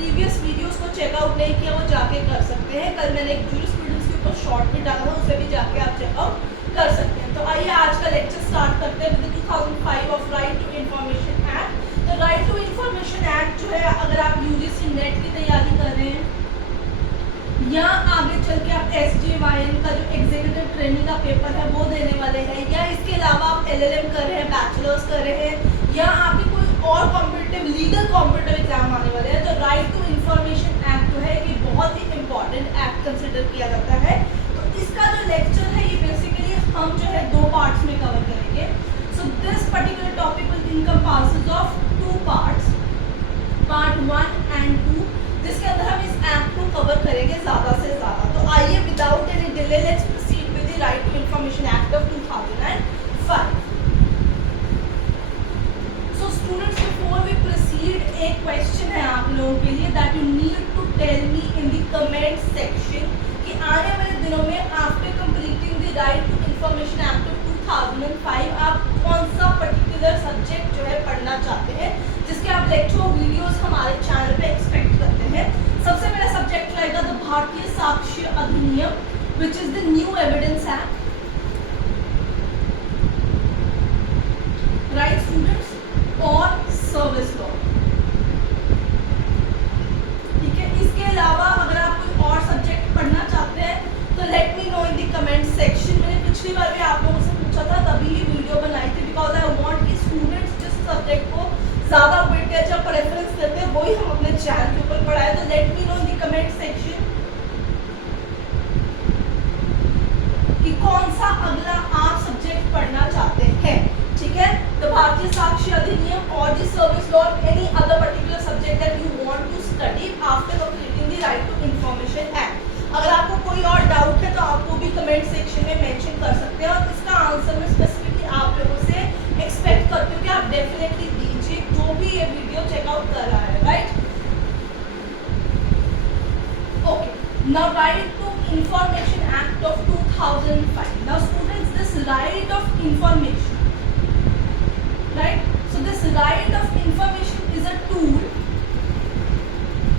Previous videos को checkout नहीं किया वो जाके कर सकते हैं। कल मैंने एक जूरिस्प्रूडेंस के ऊपर शॉर्ट भी डाला था, उसे भी जाके आप चेकआउट कर सकते हैं। तो आइए आज का लेक्चर स्टार्ट करते हैं with 2005 of right to information act. तो राइट टू इंफॉर्मेशन एक्ट जो है, अगर आप यूजीसी नेट की तैयारी कर रहे हैं या आगे चल के आप SJYN का जो एग्जीक्यूटिव ट्रेनिंग का पेपर है वो देने वाले हैं, या इसके अलावा आप LLM कर रहे हैं, बैचलर्स कर रहे हैं, या आपके कोई और कॉम्पिटिटिव लीगल कॉम्पिटिटिव एग्जाम आने वाले हैं, तो राइट टू इंफॉर्मेशन एक्ट जो है कि बहुत ही इंपॉर्टेंट एक्ट कंसिडर किया जाता है। तो इसका जो लेक्चर है ये बेसिकली हम जो है 2 पार्ट्स में कवर करेंगे। So this particular topic will encompasses of 2 parts, part 1 and 2, जिसके अंदर हम इस एक्ट को कवर करेंगे ज़्यादा से ज़्यादा। तो आइए without any delay let's proceed with the right to information act of 2005। So students, before we proceed, एक क्वेश्चन है आप लोगों के लिए that you need to tell me in the comment section कि आने वाले दिनों में after completing the right to information act of 2005 आप कौन सा पर्टिकुलर सब्जेक्ट जो है पढ़ना चाहते हैं, जिसके आप लेक्चर वीडियोस हमारे चैनल पे एक्सपेक्ट करते हैं। सबसे पहला सब्जेक्ट रहेगा द भारतीय साक्ष्य अधिनियम, which is the new evidence act, right students, और सर्विस लॉ। ठीक है, इसके अलावा अगर आप कोई और सब्जेक्ट पढ़ना चाहते हैं तो let me know in the comment section. मैंने पिछली बार भी आप लोगों से पूछा था, तभी ये वीडियो बनाई थी, बिकॉज आई वांट कि स्टूडेंट्स जिस सब्जेक्ट को ज़्यादा वेटेज या प्रेफरेंस देते हैं वही हम अपने चैनल के ऊपर पढ़ाएं। तो let me know in the comment section कि कौन सा अगला आप सब्जेक्ट पढ़ना चाहते हैं। ठीक है, तो भारतीय साक्ष्य अधिनियम और the service law, any other particular subject that you want to study after completing the right to information act. अगर आपको कोई और डाउट है तो आप वो भी कमेंट सेक्शन में मेंशन कर सकते हैं, और इसका आंसर मैं स्पेसिफिकली आप लोगों से एक्सपेक्ट करती हूँ कि आप डेफिनेटली दीजिए जो भी ये वीडियो चेकआउट कर रहा है, right. Okay, now right to information act of 2005. Now students, this right of information, right, so this right of information is a tool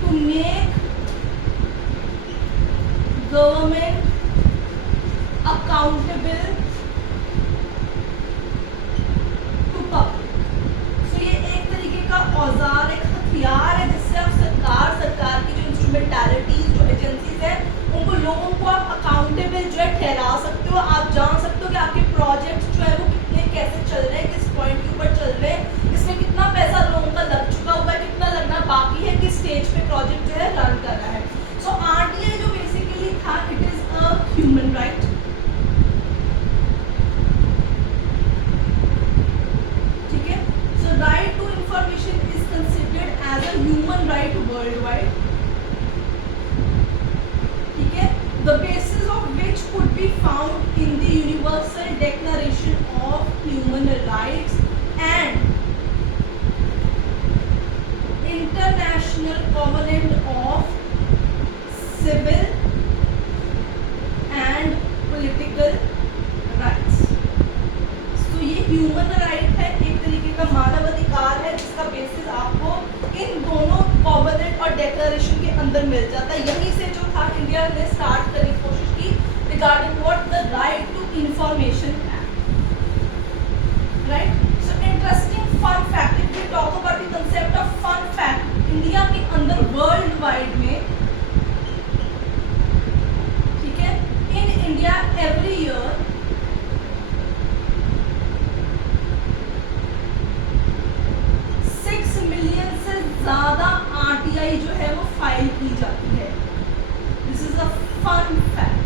to make government accountable to public. So ये एक तरीके का औजार, एक हथियार है जिससे आप सरकार की जो इंस्ट्रूमेंटैलिटीज, जो एजेंसीज हैं, उनको लोगों को आप अकाउंटेबल जो है ठहरा सकते हो। आप जान सकते हो कि आपके प्रोजेक्ट्स जो है वो कितने कैसे चल रहे हैं, किस पॉइंट के ऊपर चल रहे हैं, इसमें कितना पैसा लोगों का लग चुका हुआ है, कितना लगना बाकी है, किस स्टेज पे प्रोजेक्ट जो है रन कर रहा है। सो RTI जो बेसिकली था, it is a human right. ठीक है, so right to information is considered as a human right worldwide. ठीक है, the basis of which could be found in the Universal Declaration of Human Rights and International Covenant of Civil and Political Rights. तो ये human right है, एक तरीके का मानव अधिकार है, जिसका बेसिस आपको इन दोनों कॉवेनेंट और डेक्लेरेशन के अंदर मिल जाता है। यहीं से जो था इंडिया ने स्टार्ट करने की कोशिश की regarding what the right to information act, right. So interesting fun fact, if we talk about the concept of fun fact, India के अंदर वर्ल्ड वाइड में, ठीक है, in India every year 6 million से ज़्यादा RTI जो है वो फाइल की जाती है। This is a fun fact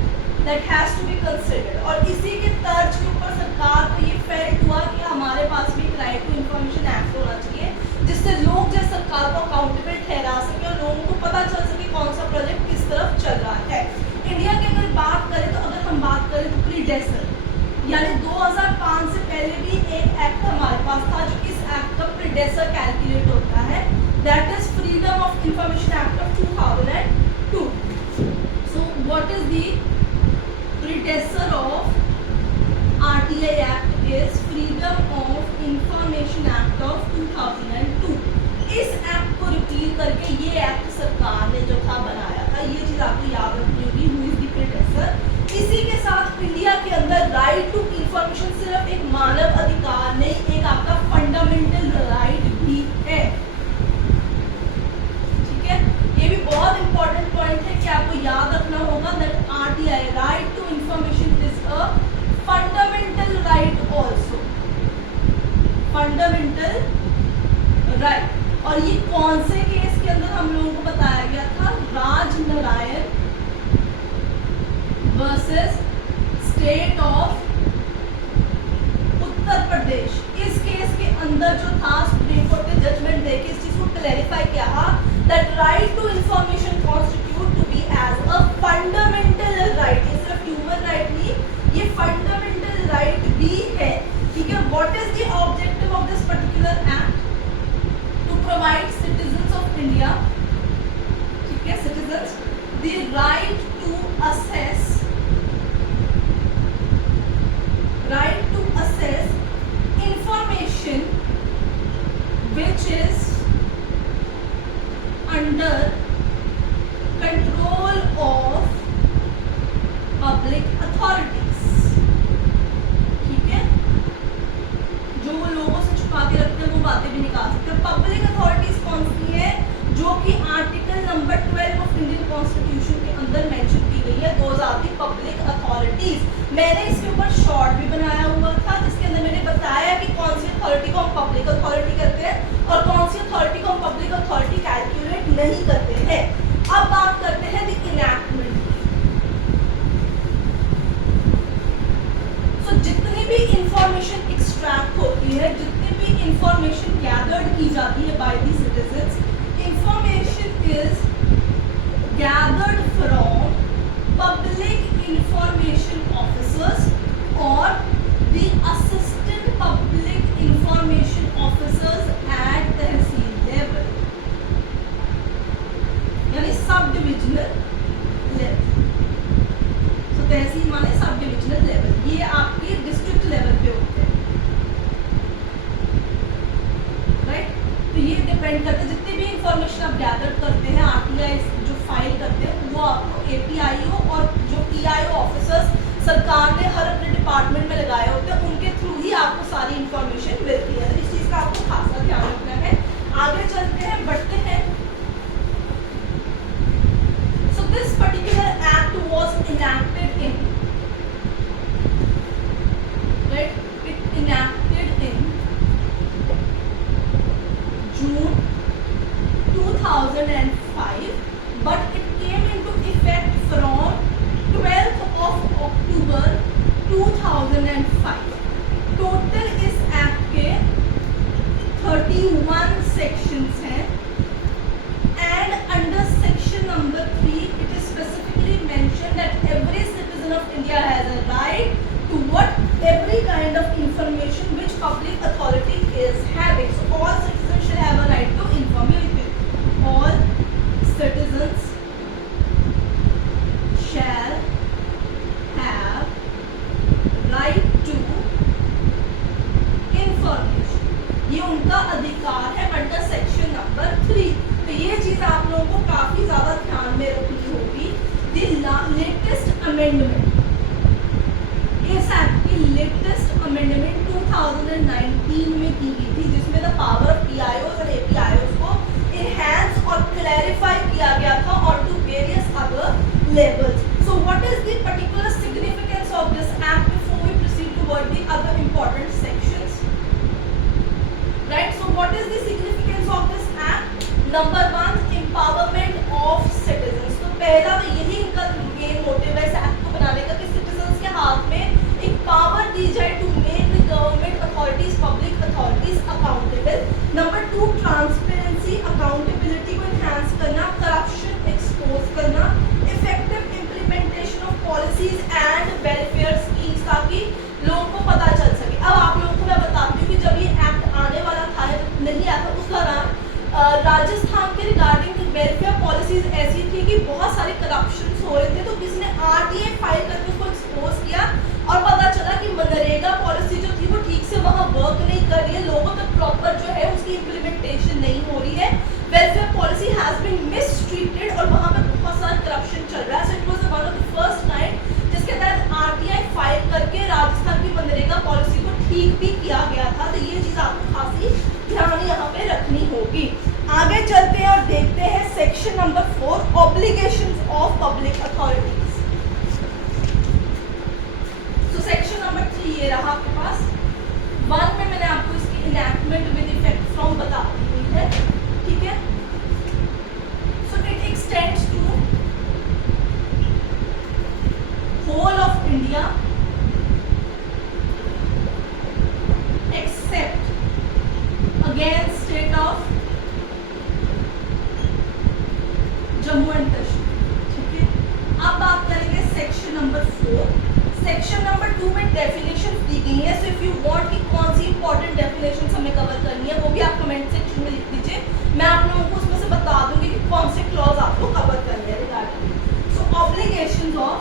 that has to be considered. और इसी के तर्ज के ऊपर सरकार को ये फेल्ट हुआ कि हमारे पास भी एक राइट टू इंफॉर्मेशन एक्ट होना चाहिए, जिससे लोग जो सरकार को अकाउंटेबल ठहरा सके और लोगों को पता चल सके कौन सा प्रोजेक्ट किस तरफ चल रहा है। इंडिया की अगर बात करें तो, अगर हम बात करें तो प्रीडेसर यानी 2005 से पहले भी एक एक्ट हमारे पास था जो इस एक्ट का प्रीडेसर कैलकुलेट होता है, that is freedom of information act of 2002. So what is the predecessor of RTI Act is Freedom of Information Act of 2002. इस एक्ट को रिपील करके ये एक्ट सरकार ने जो था बनाया था। ये चीज आपको याद रखनी होगी, हु इज द प्रोटेक्टर। इसी के साथ इंडिया के अंदर राइट टू इंफॉर्मेशन सिर्फ एक मानव अधिकार नहीं, एक आपका फंडामेंटल राइट भी है। ठीक है, ये भी बहुत इंपॉर्टेंट पॉइंट है कि आपको याद रखना होगा that RTI, right to information, is a fundamental right also, fundamental right. और ये कौन से केस के अंदर हम लोगों को बताया गया था? Rajnarayan versus state of Uttar Pradesh. इस केस के अंदर जो था सुप्रीम कोर्ट ने जजमेंट देके इस चीज को क्लैरिफाई किया that right to information constitute to be as a fundamental right. ये सिर्फ ह्यूमन राइट नहीं, ये फंडामेंटल राइट भी है। ठीक है, what is the objective of this particular act? To provide citizens of India, ठीक है, citizens the right to assess, right to assess information which is under control of public authorities। ठीक है, जो वो लोगों से छुपा के रखते हैं वो बातें भी निकाल सकते हैं। पब्लिक अथॉरिटीज कौन सी है? जो कि article number 12 of Indian constitution के अंदर मेंशन की गई है, those are the public authorities. मैंने इसके ऊपर शॉर्ट भी बनाया हुआ था जिसके अंदर मैंने बताया कि कौन सी अथॉरिटी को हम पब्लिक अथॉरिटी करते हैं और कौन सी अथॉरिटी को हम पब्लिक अथॉरिटी कैलकुलेट नहीं करते हैं। अब बात करते हैं द इनैक्टमेंट। सो जितनी भी इंफॉर्मेशन एक्सट्रैक्ट होती है, जितनी भी इंफॉर्मेशन गैदर्ड की जाती है by the citizens, information is gathered from public information officers or the assistant public information officers at tehsil level, यानी सब डिविजनल लेवल। तो तहसील माने सब डिविजनल लेवल, ये आपके डिस्ट्रिक्ट लेवल पे होते हैं, राइट। तो ये डिपेंड करता है, जितनी भी इंफॉर्मेशन आप गैदर करते हैं, आरटीआई जो फाइल करते हैं, वो आपको एपीआईओ और जो पीआईओ ऑफिसर्स सरकार ने हर अपने डिपार्टमेंट में लगाए होते हैं, उनके थ्रू ही आपको सारी इंफॉर्मेशन मिलती है। इस चीज का आपको खासा ध्यान रखना है। आगे चलते हैं, बढ़ते हैं। So this particular act was enacted in, right, it enacted in June 2005, but it came into effect from 12th of October 2005। Total इस एक्ट के 31 सेक्शंस हैं and under section number 3 it is specifically mentioned that every citizen of India has a right to what? Every kind of information which public authority is having. So all citizens should have a right to information. All citizens shall have right to information. ये उनका अधिकार है under section number 3। तो ये चीज आप लोगों को काफी ज्यादा ध्यान में रखनी होगी। द लेटेस्ट अमेंडमेंट, इस एक्ट की लेटेस्ट अमेंडमेंट 2019 में की गई थी, जिसमें द पावर ऑफ पीआईओज और एपीआईओज को इनहैंस और क्लैरिफाई किया गया था on to various other levels. So what is the particular significance of this act before we proceed toward the other important sections, right. So what is the significance of this act? Number 1, empowerment of citizens. तो पहला तो यही इनका main motive है इस act को बनाने का कि सिटीजंस के हाथ में एक पावर दी जाए to make the government authorities, public authorities accountable. Number 2, transparency, accountability को एनहांस करना, करप्शन एक्सपोज करना, effective implementation of policies and welfare schemes, ताकि लोगों को पता चल सके। अब आप लोगों को मैं बताती हूँ कि जब ये एक्ट आने वाला था या नहीं आया था, उस दौरान राजस्थान के रिगार्डिंग वेलफेयर पॉलिसीज ऐसी थी कि बहुत सारे करप्शन हो रहे थे, तो किसी ने आरटीआई फाइल करके उसको एक्सपोज किया और पता चला कि मनरेगा पॉलिसी जो थी वो ठीक से वहाँ वर्क नहीं कर रही है, लोगों तक प्रॉपर जो है उसकी इम्प्लीमेंटेशन नहीं हो रही है, वेलफेयर पॉलिसी स्पीक भी किया गया था, तो ये चीज़ आपको खासी ध्यान यहाँ पे रखनी होगी। आगे चलते हैं और देखते हैं section number 4, obligations of public authorities. तो सेक्शन नंबर 3 ये रहा आपके पास। 1 में मैंने आपको इसकी इनैक्टमेंट विद इफेक्ट फ्रॉम बता दी हुई है, ठीक है। So it extends to whole of India except against state of Jammu and Kashmir, ठीक है। अब बात करेंगे सेक्शन नंबर 4। सेक्शन नंबर 2 में डेफिनेशन दी गई है। सो इफ यू वांट कि कौन सी इंपॉर्टेंट डेफिनेशन हमें कवर करनी है, वो भी आप कमेंट सेक्शन में लिख दीजिए, मैं आप लोगों को उसमें से बता दूंगी कि कौन से क्लॉज आपको कवर करने हैं regarding. So obligations of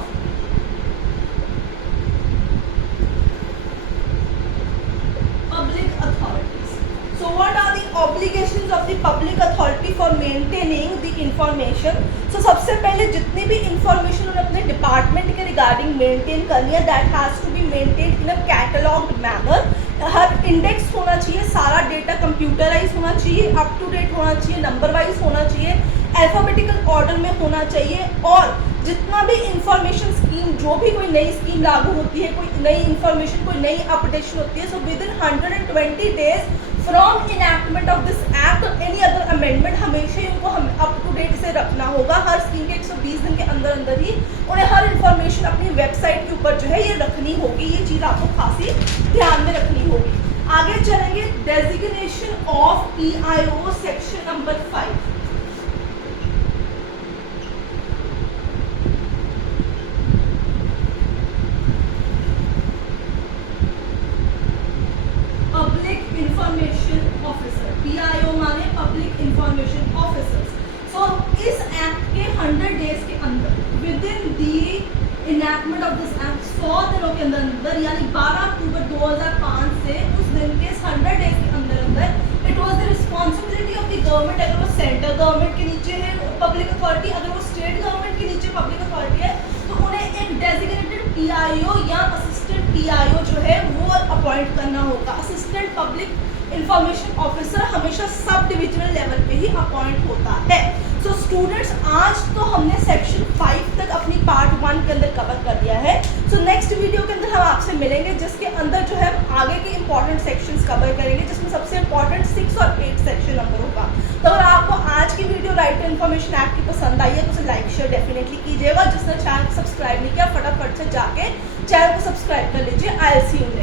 public authorities. So what are the obligations of the public authority for maintaining the information? So सबसे पहले जितनी भी इंफॉर्मेशन उन्हें अपने डिपार्टमेंट के रिगार्डिंग मेंटेन करनी है, that has to be maintained in a catalogued manner. हर इंडेक्स होना चाहिए, सारा डेटा कंप्यूटराइज होना चाहिए, अप टू डेट होना चाहिए, नंबर वाइज होना चाहिए, अल्फाबेटिकल ऑर्डर में होना चाहिए। और जितना भी इंफॉर्मेशन स्कीम, जो भी कोई नई स्कीम लागू होती है, कोई नई इंफॉर्मेशन, कोई नई अपडेशन होती है, so with in 120 days from enactment of this act और एनी अदर अमेंडमेंट, हमेशा ही उनको हम अप टू डेट से रखना होगा। हर स्कीम के 120 दिन के अंदर अंदर ही उन्हें हर इंफॉर्मेशन अपनी वेबसाइट के ऊपर जो है ये रखनी होगी। ये चीज़ आपको खासी ध्यान में रखनी होगी। आगे चलेंगे designation of PIO section number 5। Public information officer, PIO माने पब्लिक इंफॉर्मेशन ऑफिसर्स। सो इस एक्ट के 100 डेज के अंदर, with in the enactment of this act, 100 दिनों के अंदर अंदर, यानी 12 अक्टूबर 2005 से उस दिन के 100 डेज के अंदर अंदर, it was the responsibility of the government, अगर वो सेंट्रल गवर्नमेंट के नीचे है पब्लिक अथॉरिटी, अगर वो स्टेट गवर्नमेंट के नीचे पब्लिक अथॉरिटी है, तो उन्हें एक डेजिग्नेटेड PIO या असिस्टेंट PIO जो है वो अपॉइंट करना होगा। असिस्टेंट पब्लिक इंफॉर्मेशन ऑफिसर हमेशा सब डिविजनल लेवल पे ही अपॉइंट होता है। सो स्टूडेंट्स, आज तो हमने सेक्शन 5 तक अपनी पार्ट 1 के अंदर कवर कर दिया है। सो नेक्स्ट वीडियो के अंदर हम आपसे मिलेंगे, जिसके अंदर जो है हम आगे के इंपॉर्टेंट सेक्शंस कवर करेंगे, जिसमें सबसे इंपॉर्टेंट 6 और 8 सेक्शन नंबर होगा। तो अगर आपको आज की video right to information act की पसंद आई है तो उसे लाइक शेयर डेफिनेटली कीजिएगा। जिसने चैनल को सब्सक्राइब नहीं किया, फटाफट से जाके चैनल को सब्सक्राइब कर लीजिए। I will see you.